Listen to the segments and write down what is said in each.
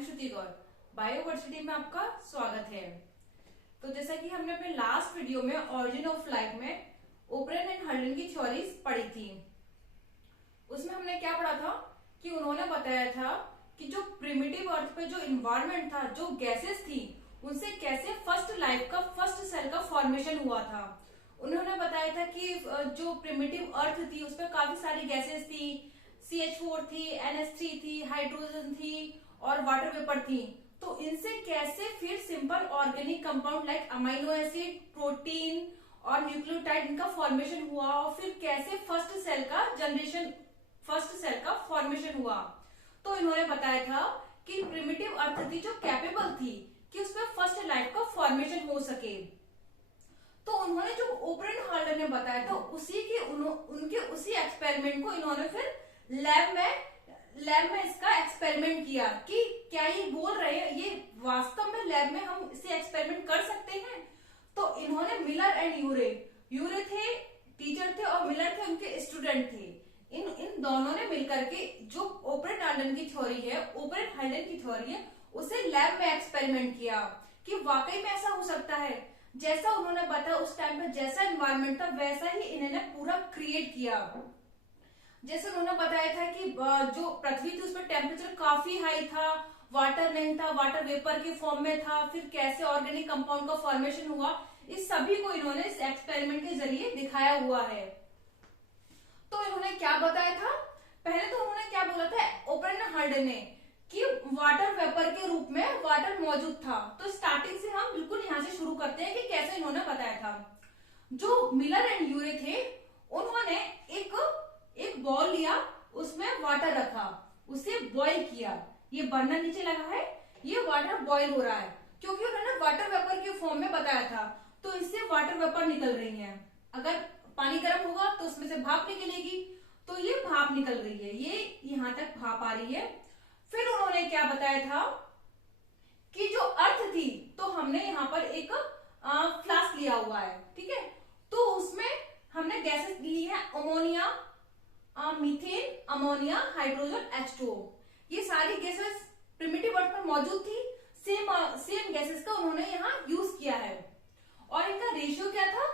M श्रुति गौर। Bioversity में आपका स्वागत है। तो जैसा कि हमने अपने लास्ट वीडियो में ऑरिजिन ऑफ लाइफ में ओपरेन एंड हल्डन की थ्योरीज पढ़ी थी, उसमें हमने क्या पढ़ा था कि उन्होंने बताया था कि जो प्रिमिटिव अर्थ पे जो इन्वायरमेंट था, जो गैसेस थी, उनसे कैसे फर्स्ट लाइफ का फर्स्ट सेल का फॉर्मेशन हुआ था। उन्होंने बताया था कि जो प्रिमिटिव अर्थ थी उस पर काफी सारी गैसेस थी, CH4 थी, NH3 थी, हाइड्रोजन थी और वाटर वेपर थी। तो इनसे कैसे फिर simple organic compound like amino acid, protein और न्यूक्लियोटाइड इनका फॉर्मेशन हुआ और फिर कैसे फर्स्ट सेल का जनरेशन, फर्स्ट सेल का फॉर्मेशन हुआ। तो इन्होंने बताया था कि प्रिमिटिव अर्थ थी जो कैपेबल थी कि उसमें फर्स्ट लाइफ का फॉर्मेशन हो सके। तो उन्होंने जो ओपरेन हल्डन ने बताया था उसी के उनके उसी एक्सपेरिमेंट को इन्होंने फिर लैब में इसका एक्सपेरिमेंट किया कि क्या ये बोल रहे हैं, ये वास्तव में लैब में हम इसे एक्सपेरिमेंट कर सकते हैं। तो इन्होंने मिलर एंड यूरे थे टीचर थे और मिलर थे उनके स्टूडेंट थे। इन दोनों ने मिलकर के जो ओपरेन हल्डन की थ्योरी है उसे लैब में एक्सपेरिमेंट किया कि वाकई में ऐसा हो सकता है। जैसा उन्होंने बताया उस टाइम पे जैसा एनवायरमेंट था वैसा ही इन्होंने पूरा क्रिएट किया। जैसे उन्होंने बताया था कि जो पृथ्वी थी उसमें टेम्परेचर काफी हाई था, वाटर नहीं था, वाटर वेपर के फॉर्म में था, फिर कैसे ऑर्गेनिक कंपाउंड का फॉर्मेशन हुआ, इस सभी को इन्होंने इस एक्सपेरिमेंट के जरिए दिखाया हुआ है। तो इन्होंने क्या बताया था, पहले तो उन्होंने क्या बोला था ओपरेन हल्डन ने कि वाटर वेपर के रूप में वाटर मौजूद था। तो स्टार्टिंग से हम बिल्कुल यहाँ से शुरू करते हैं कि कैसे इन्होंने बताया था। जो मिलर एंड यूरे थे उन्होंने एक बॉल लिया, उसमें वाटर रखा, उसे बॉईल किया। ये बर्नर नीचे लगा है, ये वाटर बॉईल हो रहा है क्योंकि उन्होंने वाटर वेपर के फॉर्म में बताया था। तो इससे वाटर वेपर निकल रही है। अगर पानी गर्म होगा तो उसमें से भाप निकलेगी, तो ये भाप निकल रही है, ये यहाँ तक भाप आ रही है। फिर उन्होंने क्या बताया था कि जो अर्थ थी, तो हमने यहाँ पर एक फ्लास्क लिया हुआ है, ठीक है। तो उसमें हमने गैसेस ली है, ammonia, methane, ammonia, hydrogen, H2O। ये सारी गैसेस प्रिमिटिव अर्थ पर मौजूद थी। सेम गैसेस का उन्होंने यहाँ यूज किया है। और इनका रेशियो क्या था,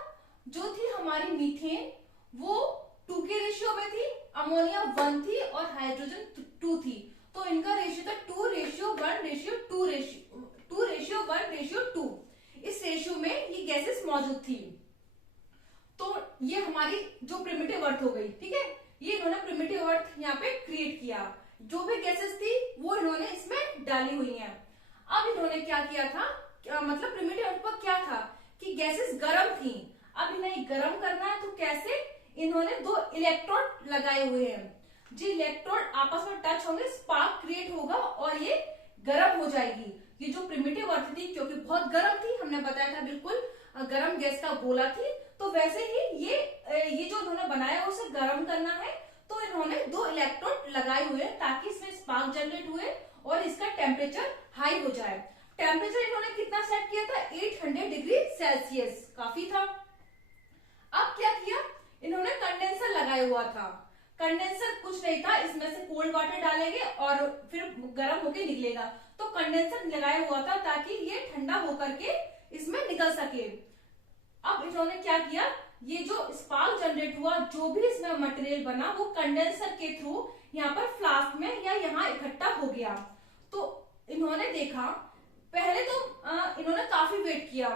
जो थी हमारी मीथेन वो 2 के रेशियो में थी, अमोनिया 1 थी और हाइड्रोजन 2 थी। तो इनका रेशियो था 2:1:2। इस रेशियो में ये गैसेस मौजूद थी। तो ये हमारी जो प्रिमिटिव अर्थ हो गई, ठीक है। ये इन्होंने प्रिमिटिव अर्थ यहाँ पे क्रिएट किया। जो भी गैसेस थी वो इन्होंने इसमें डाली हुई हैं। अब इन्होंने क्या किया था, मतलब प्रिमिटिव अर्थ पर क्या था कि गैसेस गर्म थी। अब इन्हें गर्म करना है तो कैसे, इन्होंने 2 इलेक्ट्रोड लगाए हुए हैं। जो इलेक्ट्रोड आपस में टच होंगे, स्पार्क क्रिएट होगा और ये गर्म हो जाएगी। ये जो प्रिमिटिव अर्थ थी क्योंकि बहुत गर्म थी, हमने बताया था बिल्कुल गर्म गैस का गोला थी, तो वैसे ही ये जो इन्होंने बनाया उसे गर्म करना है। तो इन्होंने 2 इलेक्ट्रोड लगाए हुए हैं ताकि इसमें स्पार्क जनरेट हुए और इसका टेम्परेचर हाई हो जाए। टेम्परेचर इन्होंने कितना सेट किया था, 800 डिग्री सेल्सियस, काफी था। अब क्या किया, इन्होंने कंडेंसर लगाया हुआ था। कंडेंसर कुछ नहीं था, इसमें से कोल्ड वाटर डालेंगे और फिर गर्म होके निकलेगा। तो कंडेंसर लगाया हुआ था ताकि ये ठंडा होकर के इसमें निकल सके। अब इन्होंने क्या किया, ये जो स्पार्क जनरेट हुआ, जो भी इसमें मटेरियल बना वो कंडेंसर के थ्रू यहाँ पर फ्लास्क में या यहाँ इकट्ठा हो गया। तो इन्होंने देखा, पहले तो इन्होंने काफी वेट किया,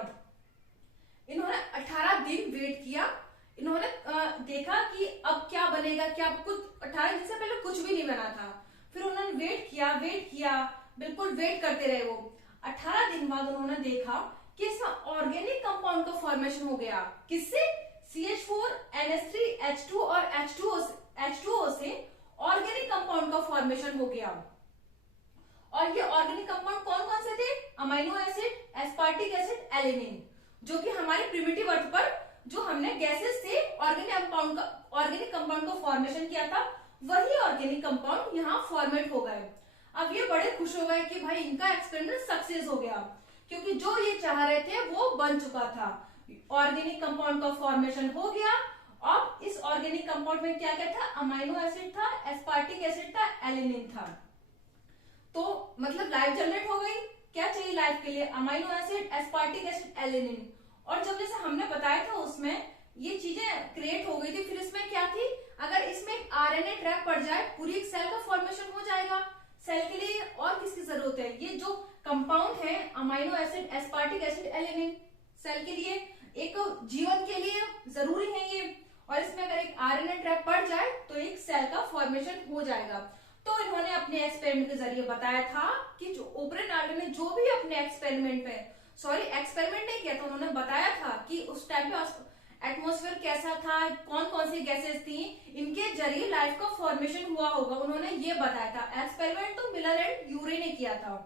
इन्होंने 18 दिन वेट किया। इन्होंने देखा कि अब क्या बनेगा, क्या कुछ 18 दिन से पहले कुछ भी नहीं बना था। फिर उन्होंने वेट किया, बिल्कुल वेट करते रहे वो। 18 दिन बाद उन्होंने देखा कि इसमें ऑर्गेनिक कंपाउंड का फॉर्मेशन हो गया। किससे, CH4, NH3, H2 और H2O से ऑर्गेनिक कंपाउंड का फॉर्मेशन हो गया। और ये ऑर्गेनिक कंपाउंड कौन कौन से थे, amino acid, aspartic acid, alanine, जो कि हमारे प्रिमिटिव अर्थ पर जो हमने गैसेस से ऑर्गेनिक कंपाउंड का फॉर्मेशन किया था, वही ऑर्गेनिक कंपाउंड यहाँ फॉर्मेट हो गए। अब ये बड़े खुश हो गए कि भाई इनका एक्सपेरिमेंट सक्सेस हो गया, क्योंकि जो ये चाह रहे थे वो बन चुका था। ऑर्गेनिक कंपाउंड का फॉर्मेशन हो गया। अब इस ऑर्गेनिक कंपाउंड में क्या क्या था, अमाइनो एसिड था, एस्पार्टिक एसिड था, एलिनिन था। तो मतलब लाइफ जनरेट हो गई। क्या चाहिए लाइफ के लिए? Amino acid, aspartic acid, alanine. और जब जैसे हमने बताया था उसमें ये चीजें क्रिएट हो गई थी, फिर इसमें क्या थी, अगर इसमें एक आरएनए ट्रैप पड़ जाए पूरी एक सेल का फॉर्मेशन हो जाएगा। सेल के लिए और किसकी जरूरत है? ये जो कंपाउंड है amino acid, aspartic acid, alanine, cell के लिए एक जीवन के लिए जरूरी है ये। और इसमें अगर एक आरएनए ट्रैप पड़ जाए तो एक सेल का फॉर्मेशन हो जाएगा। तो इन्होंने अपने एक्सपेरिमेंट के जरिए बताया था कि जो ओब्रेन आल्डर ने जो भी अपने एक्सपेरिमेंट नहीं किया था, उन्होंने बताया था कि उस टाइम पे एटमॉस्फेयर कैसा था, कौन कौन सी गैसेस थी, इनके जरिए लाइफ का फॉर्मेशन हुआ होगा, उन्होंने ये बताया था। एक्सपेरिमेंट तो मिलर एंड यूरे ने किया था।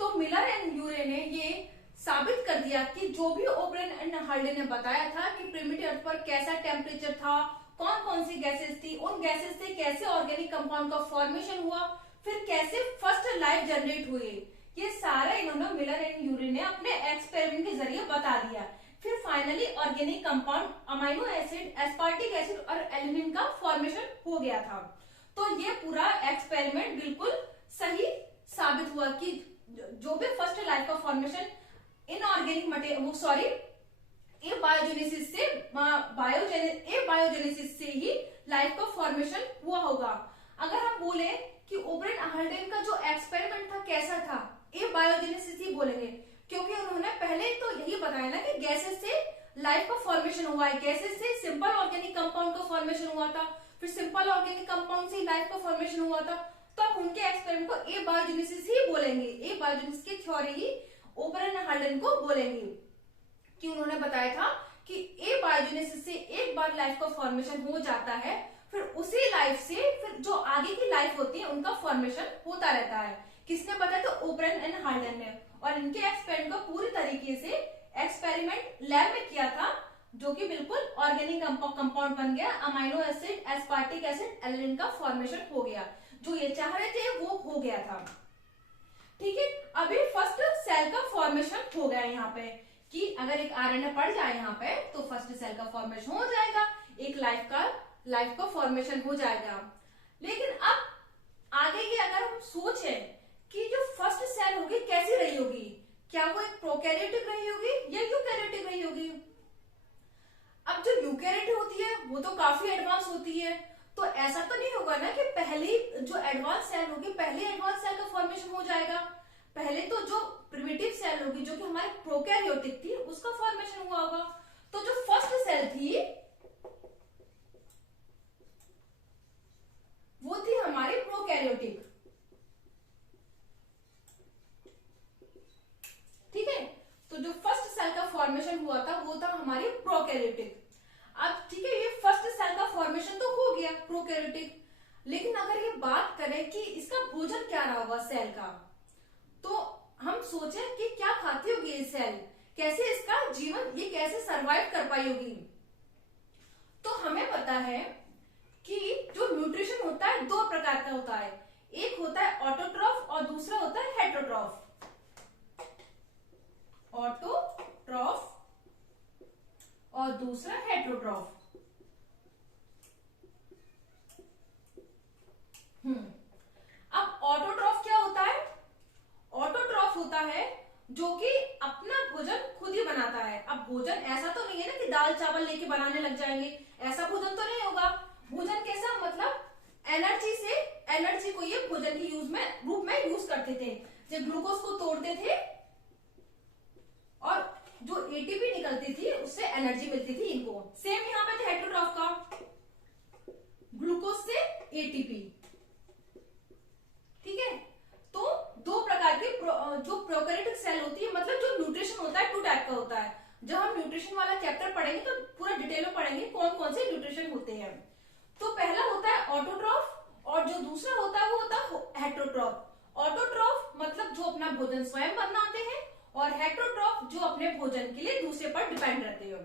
तो मिलर एंड यूरे ने ये साबित कर दिया कि जो भी ओब्रेन एंड हल्डे ने बताया था कि प्रिमिटिव अर्थ पर कैसा टेम्परेचर था, कौन कौन सी गैसेस थी, उन गैसेस से कैसे ऑर्गेनिक कंपाउंड का फॉर्मेशन हुआ, फिर कैसे फर्स्ट लाइफ जनरेट हुई, ये सारा इन्होंने मिलर एंड यूरे ने अपने एक्सपेरिमेंट के जरिए बता दिया। फिर finally organic compound amino acid, aspartic acid और एलिनिन का फॉर्मेशन हो गया था। तो ये पूरा एक्सपेरिमेंट बिल्कुल सही साबित हुआ कि जो भी फर्स्ट लाइफ का फॉर्मेशन इनऑर्गेनिक मटेरियल बायोजेनेसिस से ही लाइफ का फॉर्मेशन हुआ होगा। अगर हम बोले कि ओब्रेन हल्डेन का जो एक्सपेरिमेंट था कैसा था, ए बायोजेनेसिस ही बोलेंगे, क्योंकि उन्होंने पहले तो यही बताया ना कि गैसेस से लाइफ का फॉर्मेशन हुआ है, गैसेस से सिंपल ऑर्गेनिक कंपाउंड का फॉर्मेशन हुआ था, फिर सिंपल ऑर्गेनिक कंपाउंड से लाइफ का फॉर्मेशन हुआ था। तो अब उनके एक्सपेरिमेंट को ए बायोजेनेसिस ही बोलेंगे, ए बायोजेनेसिस की थ्योरी ही ओब्रेन हल्डेन को बोलेंगे कि उन्होंने बताया था कि ए बायोजेनेसिस से एक बार लाइफ का फॉर्मेशन हो जाता है, फिर उसी लाइफ से फिर जो आगे की लाइफ होती है उनका फॉर्मेशन होता रहता है। किसने बताया? तो ओब्रेन एंड हल्डेन ने। और इनके एक्सपेरिमेंट को पूरी तरीके से एक्सपेरिमेंट लैब में किया था, जो कि बिल्कुल ऑर्गेनिक कंपाउंड बन गया, amino acid, aspartic acid, alanine का फॉर्मेशन हो गया। जो ये चाह रहे थे वो हो गया था। ठीक है, अभी फर्स्ट सेल का फॉर्मेशन हो गया यहाँ पे कि अगर एक आरएनए पड़ जाए यहाँ पे तो फर्स्ट सेल का फॉर्मेशन हो जाएगा, एक लाइफ का फॉर्मेशन हो जाएगा। लेकिन अब आगे की अगर हम सोचें कि जो फर्स्ट सेल होगी कैसी रही होगी, क्या वो एक प्रोकैरियोटिक रही होगी या यूकैरियोटिक रही होगी? अब जो यूकैरियोटिक होती है वो तो काफी एडवांस होती है, तो ऐसा तो नहीं होगा ना कि पहली जो एडवांस सेल होगी पहले एडवांस सेल का फॉर्मेशन हो जाएगा। पहले तो जो प्रिमिटिव सेल होगी जो कि हमारी प्रोकैरियोटिक थी उसका फॉर्मेशन हुआ होगा। तो जो फर्स्ट सेल थी वो थी हमारी प्रोकैरियोटिक। ठीक है, तो जो फर्स्ट सेल का फॉर्मेशन हुआ था वो था हमारी प्रोकैरियोटिक। अब ठीक है, ये फर्स्ट सेल का फॉर्मेशन तो हो गया प्रोकैरियोटिक, लेकिन अगर ये बात करें कि इसका भोजन क्या रहा होगा सेल का, तो हम सोचें कि क्या खाती होगी ये सेल, कैसे इसका जीवन, ये कैसे सरवाइव कर पाई होगी। तो हमें पता है कि जो न्यूट्रिशन होता है दो प्रकार का होता है, एक होता है ऑटोट्रॉफ और दूसरा होता है हेटरोट्रॉफ। ऑटोट्रॉफ और दूसरा हेटरोट्रॉफ। अब ऑटोट्रॉफ क्या होता है? ऑटोट्रॉफ होता है जो कि अपना भोजन खुद ही बनाता है। अब भोजन ऐसा तो नहीं है ना कि दाल चावल लेके बनाने लग जाएंगे, ऐसा भोजन तो नहीं होगा। भोजन कैसा, मतलब एनर्जी को ये भोजन के रूप में यूज करते थे, जब ग्लूकोज को तोड़ते थे और जो एटीपी निकलती थी उससे एनर्जी मिलती थी इनको। सेम यहाँ पे था हेटरोट्रॉफ का, ग्लूकोज से एटीपी। ठीक है, तो दो प्रकार की जो प्रोकैरियोटिक सेल होती है, मतलब जो न्यूट्रिशन होता है टू टाइप का होता है। जब हम न्यूट्रिशन वाला चैप्टर पढ़ेंगे तो पूरा डिटेल में पढ़ेंगे कौन कौन से न्यूट्रिशन होते हैं। तो पहला होता है ऑटोट्रॉफ और जो दूसरा होता है वो होता है हेटरोट्रॉफ। ऑटोट्रॉफ मतलब जो अपना भोजन स्वयं बनाते हैं, और हेटरोट्रॉफ जो अपने भोजन के लिए दूसरे पर डिपेंड रहते हैं।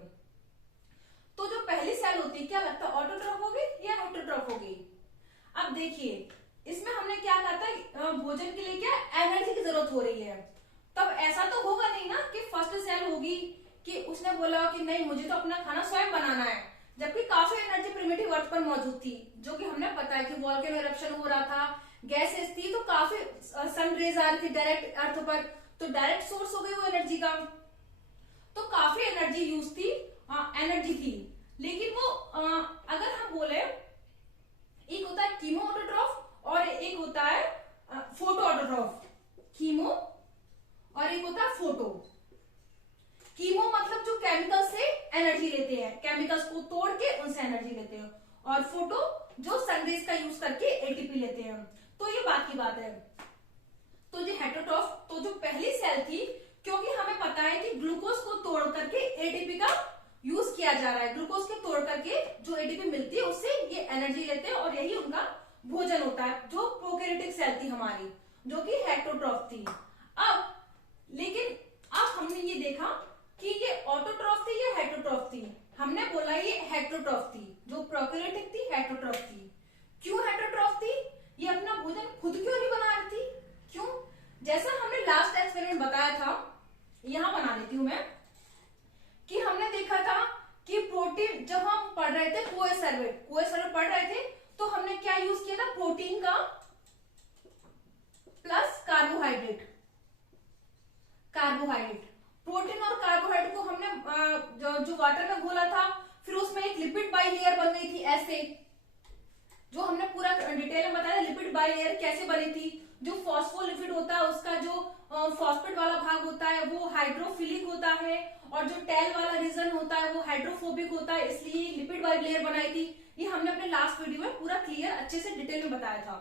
तो जो पहली सेल होती है क्या लगता है, ऑटोट्रॉफ होगी या हेटरोट्रॉफ होगी? अब देखिए इसमें हमने क्या कहा था, भोजन के लिए क्या एनर्जी की जरूरत हो रही है। तब ऐसा तो होगा नहीं ना कि फर्स्ट सेल होगी कि उसने बोला कि नहीं मुझे तो अपना खाना स्वयं बनाना है, जबकि काफी एनर्जी प्रिमिटिव अर्थ पर मौजूद थी, जो कि हमने पता है कि वॉल्केनो इरप्शन हो रहा था, गैसेस थी, तो काफी सन रेज आ रही थी डायरेक्ट अर्थ पर, तो डायरेक्ट सोर्स हो गई वो एनर्जी का, तो काफी एनर्जी यूज थी, एनर्जी थी। लेकिन वो अगर हम बोले, एक होता है कीमो ऑटोट्रॉफ और एक होता है फोटो ऑटोट्रॉफ। कीमो और एक होता है फोटो। कीमो मतलब जो केमिकल से एनर्जी लेते हैं, केमिकल्स को तोड़ के उनसे एनर्जी लेते हैं, और फोटो जो सनरेज का यूज करके एटीपी लेते हैं। तो ये बात की बात है। तो जो हेटरोट्रॉफ, तो जो पहली सेल थी, क्योंकि हमें पता है कि ग्लूकोज को तोड़ करके एटीपी का यूज किया जा रहा है, ग्लूकोज को तोड़ करके जो एटीपी मिलती है उससे ये एनर्जी लेते हैं और यही उनका भोजन होता है। जो प्रोकैरियोटिक सेल थी हमारी, जो कि हेटरोट्रॉफ थी। लेकिन अब हमने ये देखा कि ये ऑटोट्रॉफ थी या हेटरोट्रॉफ थी। हमने बोला ये हेटरोट्रॉफ थी, जो प्रोकैरियोटिक थी हेटरोट्रॉफ थी। क्यों हेटरोट्रॉफ थी? ये अपना भोजन खुद क्यों नहीं बना रही थी? क्यों? जैसा हमने लास्ट एक्सपेरिमेंट बताया था, यहां बना देती हूं मैं, कि हमने देखा था कि प्रोटीन, जब हम पढ़ रहे थे कोएसर्वेट पढ़ रहे थे, तो हमने क्या यूज किया था? प्रोटीन का प्लस कार्बोहाइड्रेट। प्रोटीन और कार्बोहाइड्रेट को हमने जो वाटर में घोला था, फिर उसमें एक लिपिड बाई लेयर बन गई थी ऐसे, जो हमने पूरा डिटेल में बताया लिपिड बाई लेयर कैसे बनी थी। जो फॉस्फोलिपिड होता है उसका जो फॉस्फेट वाला भाग होता है वो हाइड्रोफिलिक होता है, और जो टेल वाला रीजन होता है वो हाइड्रोफोबिक होता है, इसलिए लिपिड बाई लेयर बनाई थी। ये हमने अपने लास्ट वीडियो में पूरा क्लियर अच्छे से डिटेल में बताया था।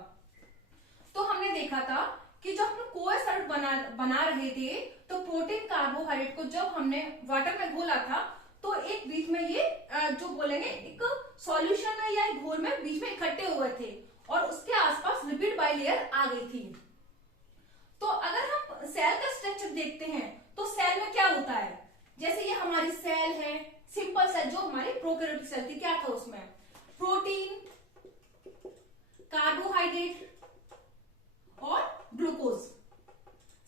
तो हमने देखा था कि जब हम कोएसर्वेट बना रहे थे, तो प्रोटीन कार्बोहाइड्रेट को जब हमने वाटर में घोला था, तो एक बीच में ये जो बोलेंगे एक सॉल्यूशन में या एक घोल में बीच में इकट्ठे हुए थे, और उसके आसपास लिपिड बाई लेयर आ गई थी। तो अगर हम सेल का स्ट्रक्चर देखते हैं, तो सेल में क्या होता है? जैसे ये हमारी सेल है, सिंपल सेल, जो हमारी प्रोकैरियोटिक सेल थी, क्या था उसमें? प्रोटीन, कार्बोहाइड्रेट और ग्लूकोज।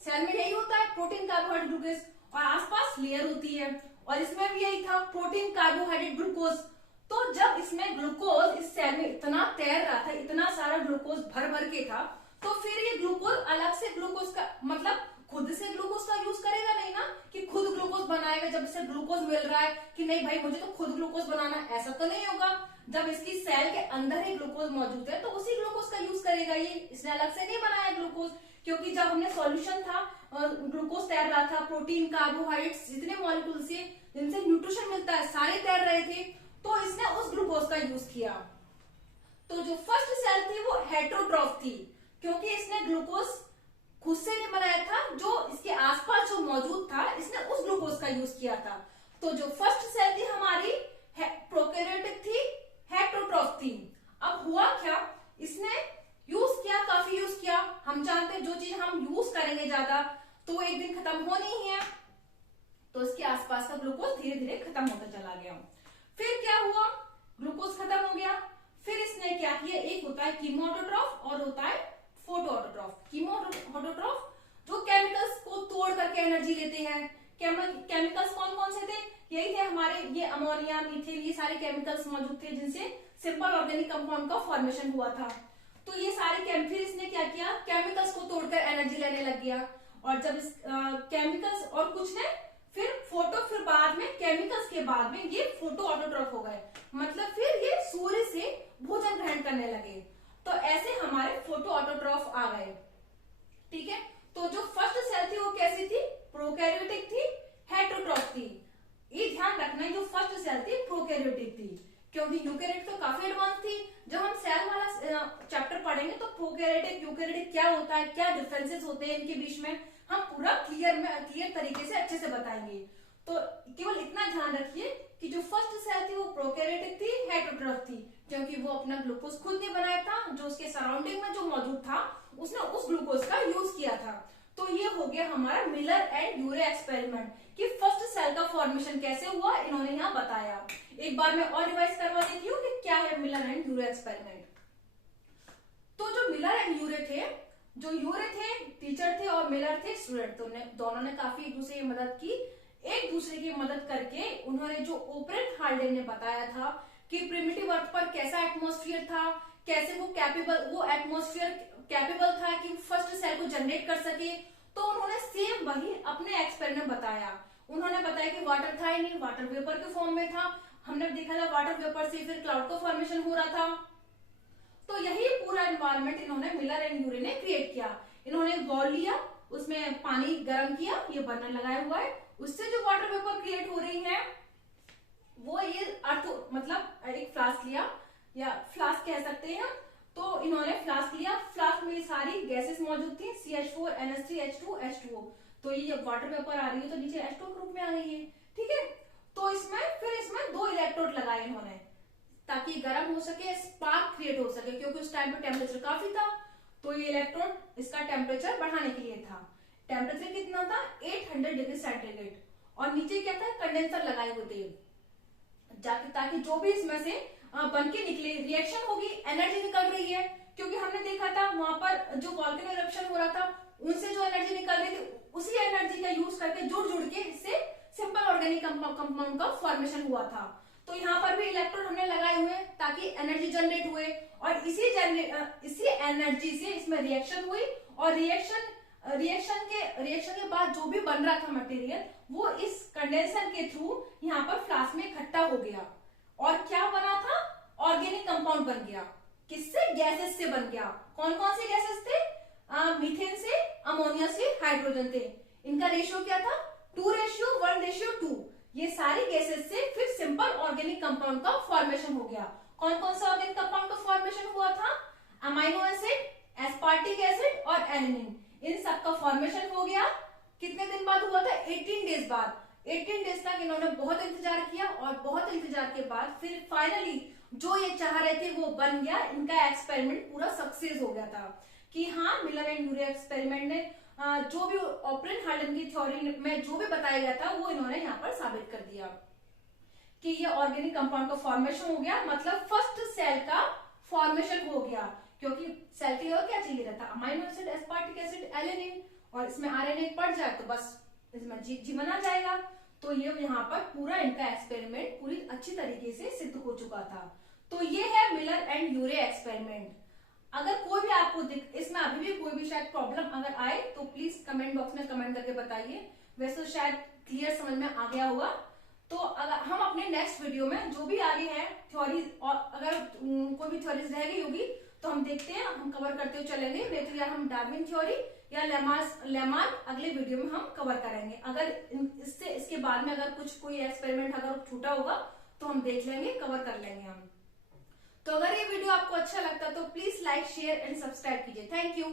सेल में यही होता है, प्रोटीन, कार्बोहाइड्रेट, ग्लूकोज, और आसपास लेयर होती है। और इसमें भी यही था, प्रोटीन, कार्बोहाइड्रेट, ग्लूकोज। तो जब इसमें ग्लूकोज इस सेल में इतना तैर रहा था, इतना सारा ग्लूकोज भर भर के था, तो फिर ये ग्लूकोज अलग से ग्लूकोज का मतलब खुद से ग्लूकोज का यूज करेगा नहीं ना, कि खुद ग्लूकोज बनाएगा जब इसे ग्लूकोज मिल रहा है कि नहीं भाई मुझे तो खुद ग्लूकोज बनाना, ऐसा तो नहीं होगा। जब इसकी सेल के अंदर ही ग्लूकोज मौजूद है तो उसी ग्लूकोज का यूज करेगा ये, इसने अलग से नहीं बनाया ग्लूकोज। क्योंकि जब हमने सॉल्यूशन था, ग्लूकोज तैर रहा था, प्रोटीन, कार्बोहाइड्रेट, जितने मॉलिक्यूल से जिनसे न्यूट्रिशन मिलता है सारे तैर रहे थे, तो इसने उस ग्लूकोज का यूज किया। तो जो फर्स्ट सेल थी वो हेटरोट्रॉफ थी, क्योंकि इसने ग्लूकोज खुद से नहीं बनाया था, जो इसके आसपास जो मौजूद था इसने उस ग्लूकोज का यूज किया था। तो जो फर्स्ट सेल थी हमारी प्रोकैरियोटिक थी, हेटरोट्रॉफ थी। अब हुआ क्या, इसने यूज किया, काफी यूज किया। हम जानते हैं जो चीज हम यूज करेंगे ज्यादा तो वो एक दिन खत्म होनी ही है, तो इसके आसपास का ग्लूकोज धीरे धीरे खत्म होता चला गया। फिर क्या हुआ, ग्लूकोज खत्म हो गया, फिर इसने क्या किया, एक होता है कीमो ऑटोट्रॉफ और होता है फोटो ऑटोट्रॉफ। कीमो ऑटोट्रॉफ जो केमिकल्स को तोड़ करके एनर्जी लेते हैं। केमिकल्स कौन कौन से थे? यही थे हमारे, ये अमोनिया, मीथेन, ये सारे केमिकल्स मौजूद थे जिनसे सिंपल ऑर्गेनिक कंपाउंड का फॉर्मेशन हुआ था। तो ये सारे फिर इसने क्या किया, केमिकल्स को तोड़कर एनर्जी लेने लग गया। और जब इस केमिकल्स और कुछ ने फिर फोटो, फिर बाद में केमिकल्स के बाद में ये फोटो ऑटोट्रॉफ हो गए, मतलब फिर ये सूर्य से भोजन ग्रहण करने लगे। तो ऐसे हमारे फोटो ऑटोट्रॉफ आ गए। ठीक है, तो जो फर्स्ट सेल थी वो कैसी थी? प्रोकैरियोटिक थी, हेटरोट्रॉफ थी। ये ध्यान रखना, जो फर्स्ट सेल थी प्रोकैरियोटिक थी, क्योंकि यूकैरियोटिक तो काफी एडवांस थी। जब हम सेल वाला चैप्टर पढ़ेंगे तो प्रोकैरियोटिक, यूकैरियोटिक क्या होता है, क्या डिफरेंसेस होते हैं इनके बीच में, हम पूरा क्लियर तरीके से अच्छे से बताएंगे। तो केवल इतना ध्यान रखिए कि जो फर्स्ट सेल थी वो प्रोकैरियोटिक थी, हेटरोट्रॉफ थी, क्योंकि वो अपना ग्लूकोज खुद नहीं बनाया था, जो उसके सराउंडिंग में जो मौजूद था उसने उस ग्लूकोज का यूज किया था। तो ये हो गया हमारा मिलर एंड यूरे एक्सपेरिमेंट, कि फर्स्ट सेल का फॉर्मेशन कैसे हुआ इन्होंने यहाँ बताया। एक बार मैं और रिवाइज करवा देती हूँ कि क्या है मिलर एंड यूरे एक्सपेरिमेंट। तो जो मिलर एंड यूरे थे, जो यूरे थे टीचर थे और मिलर थे स्टूडेंट, तो दोनों ने काफी एक दूसरे की मदद की। एक दूसरे की मदद करके उन्होंने जो ओपरेन हाल्डेन ने बताया था कि प्रिमिटिव अर्थ पर कैसा एटमॉस्फेयर था, कैसे वो एटमॉस्फेयर कैपेबल था कि फर्स्ट सेल को जनरेट कर सके। तो उन्होंने सेम वही अपने एक्सपेरिमेंट बताया। उन्होंने बताया कि वाटर था ही नहीं, वाटर वेपर के फॉर्म में था। हमने देखा था वाटर वेपर से फिर क्लाउड का फॉर्मेशन हो रहा था। तो यही पूरा एनवायरमेंट इन्होंने मिलर एंड यूरे ने क्रिएट किया। इन्होंने बॉल लिया, उसमें पानी गर्म किया, ये बर्नर लगाया हुआ है, उससे जो वाटर वेपर क्रिएट हो रही है वो ये अर्थ मतलब एक फ्लास्क लिया या फ्लास्क कह सकते हैं। तो इन्होंने फ्लास्क लिया, फ्लास्क में सारी गैसेस मौजूद थी, CH4, NH3, H2, H2O। तो ये जब वाटर वेपर आ रही है तो नीचे H2 ग्रुप में आ गई है, ठीक है। तो इसमें 2 इलेक्ट्रोड लगाए इन्होंने ताकि गर्म हो सके, स्पार्क क्रिएट हो सके, क्योंकि उस टाइम पे टेम्परेचर काफी था। तो ये इलेक्ट्रोड इसका टेम्परेचर बढ़ाने के लिए था। टेम्परेचर कितना था? 800 डिग्री सेंटीग्रेड। और नीचे क्या था? कंडेंसर लगाए हुए थे ताकि जो भी इसमें से बन के निकले, रिएक्शन होगी, एनर्जी निकल रही है। क्योंकि हमने देखा था वहां पर जो वॉल्केनो इरप्शन हो रहा था उनसे जो एनर्जी निकल रही थी, उसी एनर्जी का यूज करके जुड़ के इससे सिंपल ऑर्गेनिक कंपाउंड का फॉर्मेशन हुआ था। तो यहाँ पर भी इलेक्ट्रोड हमने लगाए हुए ताकि एनर्जी जनरेट हुए, और इसी एनर्जी से इसमें रिएक्शन हुई, और रिएक्शन के बाद जो भी बन रहा था मटेरियल वो इस कंडेंसर के थ्रू यहाँ पर फ्लास्क में इकट्ठा हो गया। और क्या बना था? ऑर्गेनिक कंपाउंड बन गया। किससे? गैसेस से बन गया। कौन कौन से गैसेस थे? मीथेन से, अमोनिया से, हाइड्रोजन थे। इनका रेशियो क्या था? 2:1:2। ये सारी गैसेस से फिर सिंपल ऑर्गेनिक कंपाउंड का फॉर्मेशन हो गया। कौन कौन सा ऑर्गेनिक कंपाउंड का फॉर्मेशन हुआ था? अमाइनो एसिड, एस्पार्टिक एसिड और एलिनिन, इन सब का फॉर्मेशन हो गया। कितने दिन बाद हुआ था? 18 डेज बाद। 18 डेज तक इन्होंने बहुत इंतजार किया, और बहुत इंतजार के बाद फिर फाइनली जो ये चाह रहे थे वो बन गया। इनका एक्सपेरिमेंट पूरा सक्सेस हो गया था कि हाँ, मिलर एंड यूरे एक्सपेरिमेंट ने जो भी ओपरेन हार्डन की थ्योरी में जो भी बताया गया था वो इन्होंने यहाँ पर साबित कर दिया कि ये ऑर्गेनिक कंपाउंड का फॉर्मेशन हो गया। मतलब फर्स्ट सेल का फॉर्मेशन हो गया, क्योंकि सेल के लिए और क्या चाहिए रहता? Amino acid, aspartic acid, alanine, और इसमें RNA पड़ जाए तो बस इसमें जीवन आ जाएगा। तो ये यहाँ पर पूरा इनका एक्सपेरिमेंट पूरी अच्छी तरीके से सिद्ध हो चुका था। तो ये है मिलर एंड यूरे एक्सपेरिमेंट। अगर कोई भी आपको इसमें अभी भी कोई भी शायद प्रॉब्लम अगर आए तो प्लीज कमेंट बॉक्स में कमेंट करके बताइए। वैसे तो शायद क्लियर समझ में आ गया होगा। तो अगर हम अपने नेक्स्ट वीडियो में जो भी आगे है थ्योरी, और अगर कोई भी थ्योरीज रह गई होगी तो हम देखते हैं, हम कवर करते हुए चलेंगे। नहीं तो यार हम डार्विन थ्योरी या लेमार्क अगले वीडियो में हम कवर करेंगे। अगर इसके बाद में अगर कोई एक्सपेरिमेंट अगर छूटा होगा तो हम देख लेंगे, कवर कर लेंगे हम। तो अगर ये वीडियो आपको अच्छा लगता तो please like, share and subscribe कीजिए। Thank you.